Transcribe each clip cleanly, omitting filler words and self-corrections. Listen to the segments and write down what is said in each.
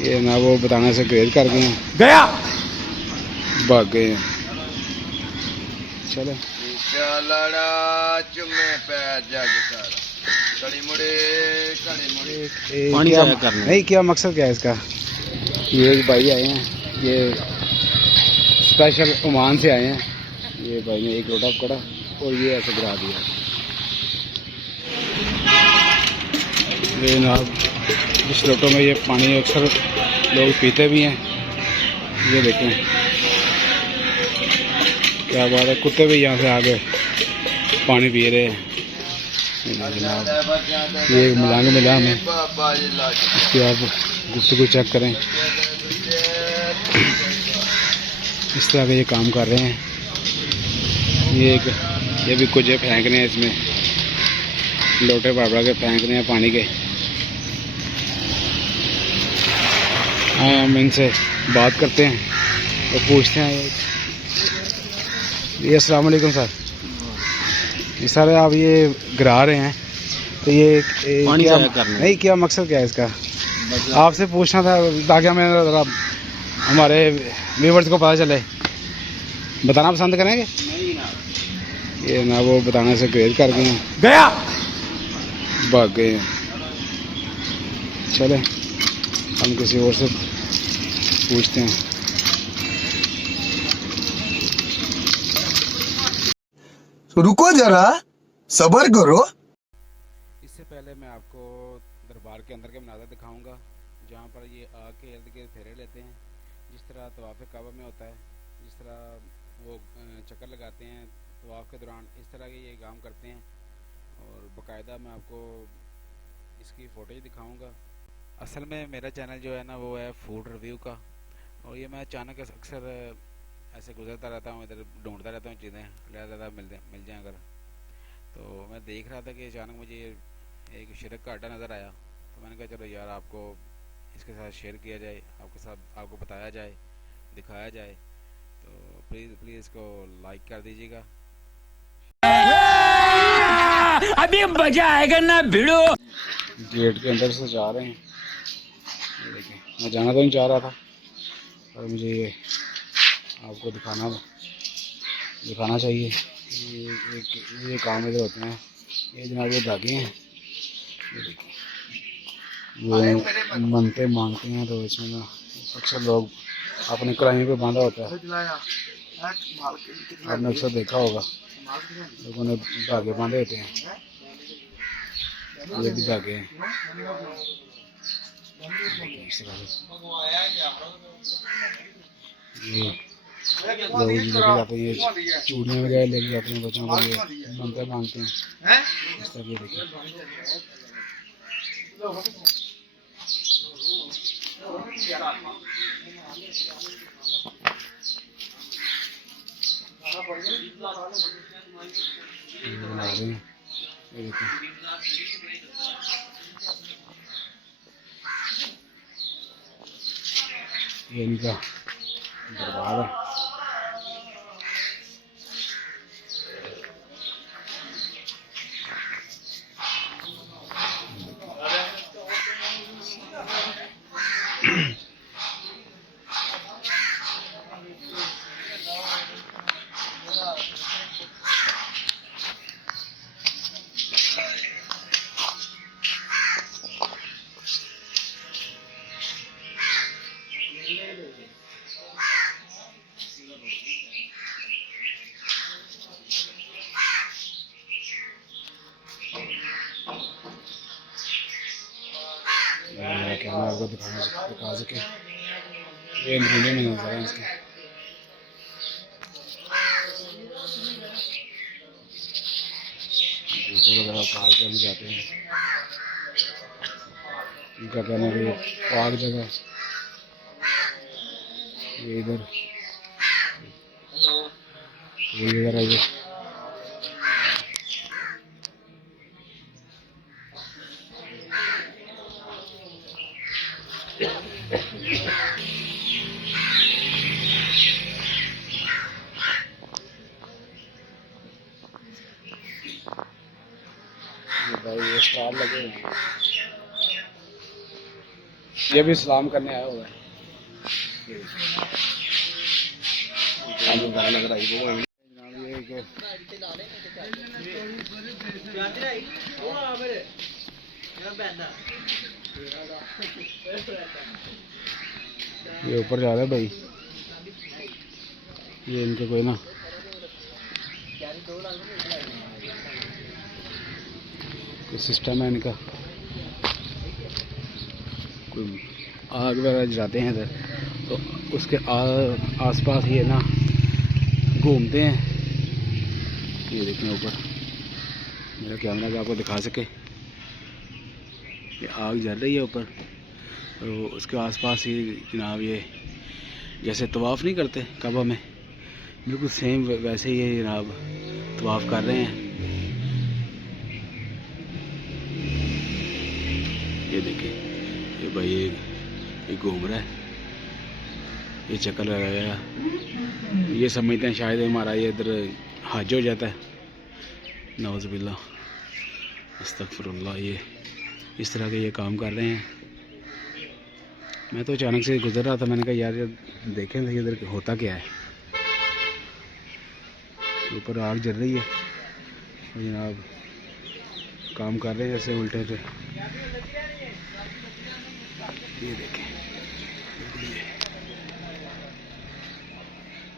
ये ना वो बताने से ग्रेज कर गए हैं, गया भाग गए हैं। चले पानी क्या जाया करने नहीं, क्या मकसद क्या है इसका। ये एक भाई आए हैं, ये स्पेशल ओमान से आए हैं। ये भाई ने एक लोटा पकड़ा और ये ऐसे गिरा दिया। ये जनाब इस लोटों में ये पानी अक्सर लोग पीते भी हैं। ये देखें क्या बात है, कुत्ते भी यहाँ से आगे पानी पी रहे हैं। जनाब ये एक मलांग मिला हमें, इसकी आप गुफ्तगू चेक करें। इस तरह के ये काम कर रहे हैं। ये भी कुछ फेंक रहे हैं, इसमें लोटे भर के फेंक रहे हैं पानी के। हाँ, हम इनसे बात करते हैं और पूछते हैं। ये अस्सलाम वालेकुम सर। ये सर आप ये गिरा रहे हैं तो ये पानी क्या जाया करने नहीं, क्या मकसद क्या है इसका। आपसे पूछना था ताकि हमें हमारे व्यूवर्स को पता चले। बताना पसंद करेंगे। ये ना वो बताने से ग्रेज कर गए हैं, गया भाग गए हैं। चले हम किसी और से पूछते हैं। रुको जरा, सब्र करो। इससे पहले मैं आपको दरबार के अंदर के मनाज़र दिखाऊंगा, जहाँ पर ये आग के इर्द गिर्द फेरे लेते हैं। जिस तरह तवाफ़ काबा में होता है, जिस तरह वो चक्कर लगाते हैं तवाफ़ के दौरान, इस तरह के ये काम करते हैं। और बाकायदा मैं आपको इसकी फ़ोटोज दिखाऊंगा। असल में मेरा चैनल जो है ना वो है फूड रिव्यू का, और ये मैं अचानक अक्सर ऐसे गुजरता रहता हूँ, इधर ढूंढता रहता हूँ चीज़ें, ज़्यादा मिल जाएँ अगर। तो मैं देख रहा था कि अचानक मुझे एक शिरक का अड्डा नज़र आया, तो मैंने कहा चलो यार आपको इसके साथ शेयर किया जाए, आपके साथ आपको बताया जाए, दिखाया जाए। तो प्लीज़ इसको लाइक कर दीजिएगा। अभी मजा आएगा ना भिड़ो। गेट के अंदर से जा रहे हैं। ये देखिए, मैं जाना तो नहीं चाह रहा था, पर मुझे ये आपको दिखाना चाहिए। ये काम इधर होते हैं। ये जनाब ये धागे हैं, ये देखिए, ये मनते मांगते हैं। तो इसमें ना अक्सर लोग अपने कलाई पे बांधा होता है, आपने अक्सर देखा होगा, लोगों ने धागे बांधे होते हैं। ये भी धागे हैं, इस तरह से ये लोग लेके जाते हैं, ये चूड़ियाँ वगैरह लेके जाते हैं बच्चों के लिए, मनते मांगते हैं। इस तरह के देखिए, ये बना रहे हैं। ये देखिए, ये इनका दरबार है। मेरा कैमरा आपको दिखा सके। ये अंदरूनी में नजर है इसके। जूते वगैरह उतार के हम जाते हैं। इनका कहना है ये पाक जगह, ये इधर ये वगैरह ये भाई ये स्टार लगे हुए हैं। ये भी सलाम करने आया हुआ है। जनाब ये कि ये ऊपर जा रहा है भाई, ये इनके कोई ना कोई सिस्टम है इनका, कोई आग वगैरह जलाते हैं इधर, तो उसके आसपास ये ना घूमते हैं। ये देखें ऊपर, मेरा कैमरा भी आपको दिखा सके, ये आग जल रही है ऊपर, तो उसके आसपास ही जनाब ये जैसे तवाफ़ नहीं करते काबा में, बिल्कुल सेम वैसे ही ये जनाब तवाफ़ कर रहे हैं। ये देखिए, ये भाई ये घूम रहा है, ये चक्कर लगाया, ये समझते हैं शायद हमारा ये इधर हज हो जाता है। नौज़ुबिल्लाह, अस्तगफिरुल्लाह, ये इस तरह के ये काम कर रहे हैं। मैं तो अचानक से गुजर रहा था, मैंने कहा यार देखें तो इधर होता क्या है। ऊपर आग जल रही है और जनाब काम कर रहे हैं जैसे उल्टे पे। ये देखें,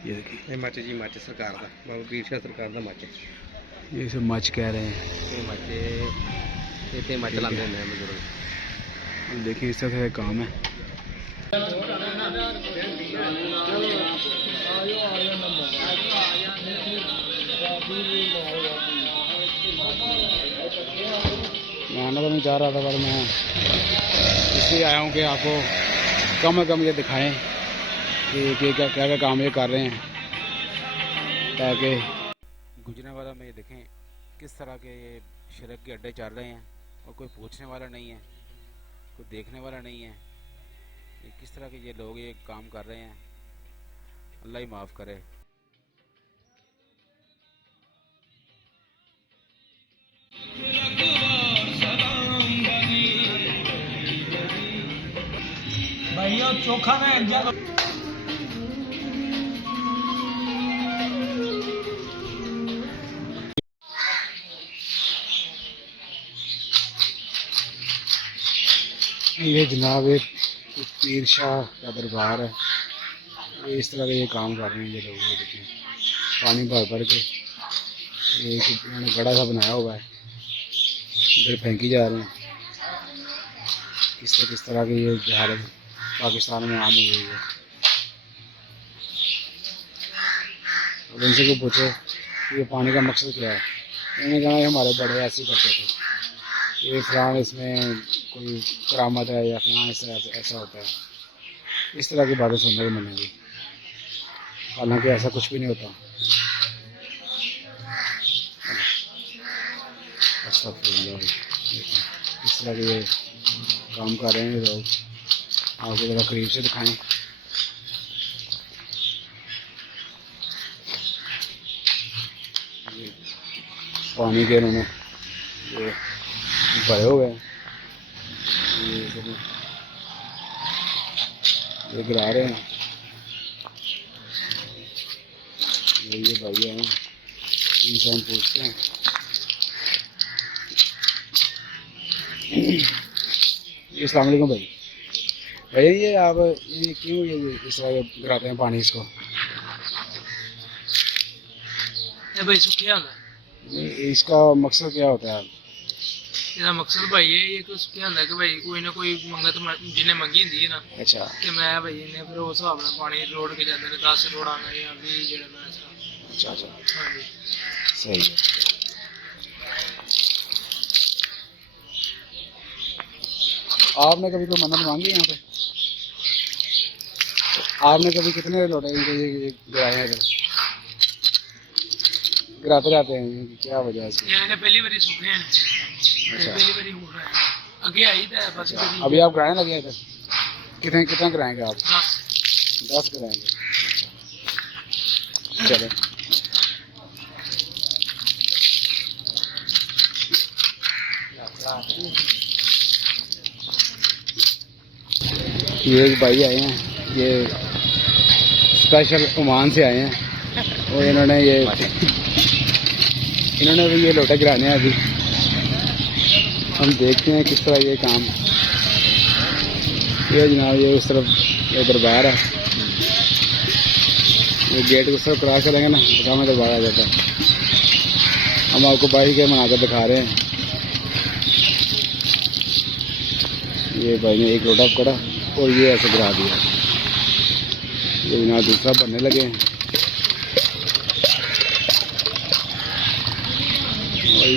ये देखें, ਇਹ ਮੱਚ ਜੀ ਮੱਚ ਸਰਕਾਰ ਦਾ, ਬਾਬਾ ਪੀਰ ਸ਼ਾਹ ਸਰਕਾਰ ਦਾ ਮੱਚ। ये सब मच कह रहे हैं। ਇਹ ਮੱਚ ਇੱਥੇ ਮੱਚ ਲਾਉਂਦੇ ਹੁੰਦੇ ਆ ਬਜ਼ੁਰਗ। देखिए इस तरह का काम है। मैं आना तो नहीं चाह रहा था, पर मैं इसलिए आया हूँ कि आपको कम से कम ये दिखाएं कि क्या क्या काम ये कर रहे हैं, ताकि गुजरने वाला में ये देखें किस तरह के ये शिरक के अड्डे चल रहे हैं और कोई पूछने वाला नहीं है, कोई देखने वाला नहीं है। ये किस तरह के ये लोग ये काम कर रहे हैं, अल्लाह ही माफ़ करे। भैया चोखा ना एंजल ये जनाब एक पीर शाह का दरबार है, ये इस तरह के ये काम कर रहे हैं ये लोग। ये देखें, पानी भर भर के एक इन्होंने बड़ा सा बनाया हुआ है, इधर फेंकी जा रहे हैं। किस तरह की ये हालत पाकिस्तान में आम हो गई है। और उनसे को पूछो कि ये पानी का मकसद क्या है, उन्होंने कहा ये हमारे बड़े ऐसे करते थे, ये फलान इसमें कोई करामत है या फलान ऐसा होता है। इस तरह की बातें सुनने को मिलेंगी, हालांकि ऐसा कुछ भी नहीं होता। इस तरह के ये काम कर रहे हैं लोग, आपको ज़रा करीब से दिखाएं। पानी के इन्होंने ये भरे हुए हैं, ये गिरा रहे हैं। ये भैया हैं, इनसे हम पूछते हैं। अस्सलाम वालेकुम भाई। भैया ये आप ये क्यों ये इस तरह गिराते हैं पानी इसको? भाई सुखिया होंदा, इसका मकसद क्या होता है? ਇਹਦਾ ਮਕਸਦ ਭਾਈ ਇਹ ਕਿ ਉਸ ਕੀ ਹੁੰਦਾ ਕਿ ਭਾਈ ਕੋਈ ਨਾ ਕੋਈ ਮੰਗਤ ਜਿਹਨੇ ਮੰਗੀ ਹੁੰਦੀ ਹੈ ਨਾ, अच्छा ਤੇ ਮੈਂ ਭਾਈ ਇਹਨੇ ਫਿਰ ਉਸ ਹਿਸਾਬ ਨਾਲ ਪਾਣੀ ਰੋੜ ਕੇ ਜਾਂਦੇ ਨੇ, 10 ਰੋੜਾਂਗੇ ਜਾਂ 20 ਜਿਹੜੇ ਮੈਂ ਇਸ ਤਰ੍ਹਾਂ। अच्छा ਹਾਂਜੀ सही है। आपने कभी कोई मन्नत मांगी यहाँ पे? आपने कभी कितने लोटे इनके ये गिराए हैं इधर? गिराते रहते हैं, क्या वजह है इसकी? ਇਹਨੇ ਪਹਿਲੀ ਵਾਰੀ ਸੁੱਕੇ ਹੈ, अच्छा ਪਹਿਲੀ वारी हो रहा है, आगे आई था बस कभी अभी आप गिराने लगे हैं इधर? कितना गिराएंगे आप? 10 गिराएंगे। चले ये एक भाई आए हैं, ये स्पेशल ओमान से आए हैं और इन्होंने भी ये लोटे गिराने हैं। अभी हम देखते हैं किस तरह ये काम। ये जनाब ये उस तरफ ये दरबार है, ये गेट उस तरफ क्रॉस करेंगे ना तो सामने दरबार आ जाता है। हम आपको बाइक के बनाकर दिखा रहे हैं। ये भाई ने एक लोटा पकड़ा और ये ऐसे गिरा दिया। ये जनाब दूसरा बनने लगे हैं और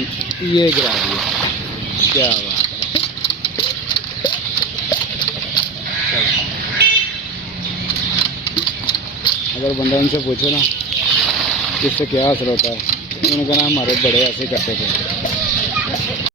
ये गिरा दिया। क्या बात है। अगर बंदा इनसे पूछो ना कि इससे क्या असर होता है, उन्होंने कहा हमारे बड़े ऐसे करते थे।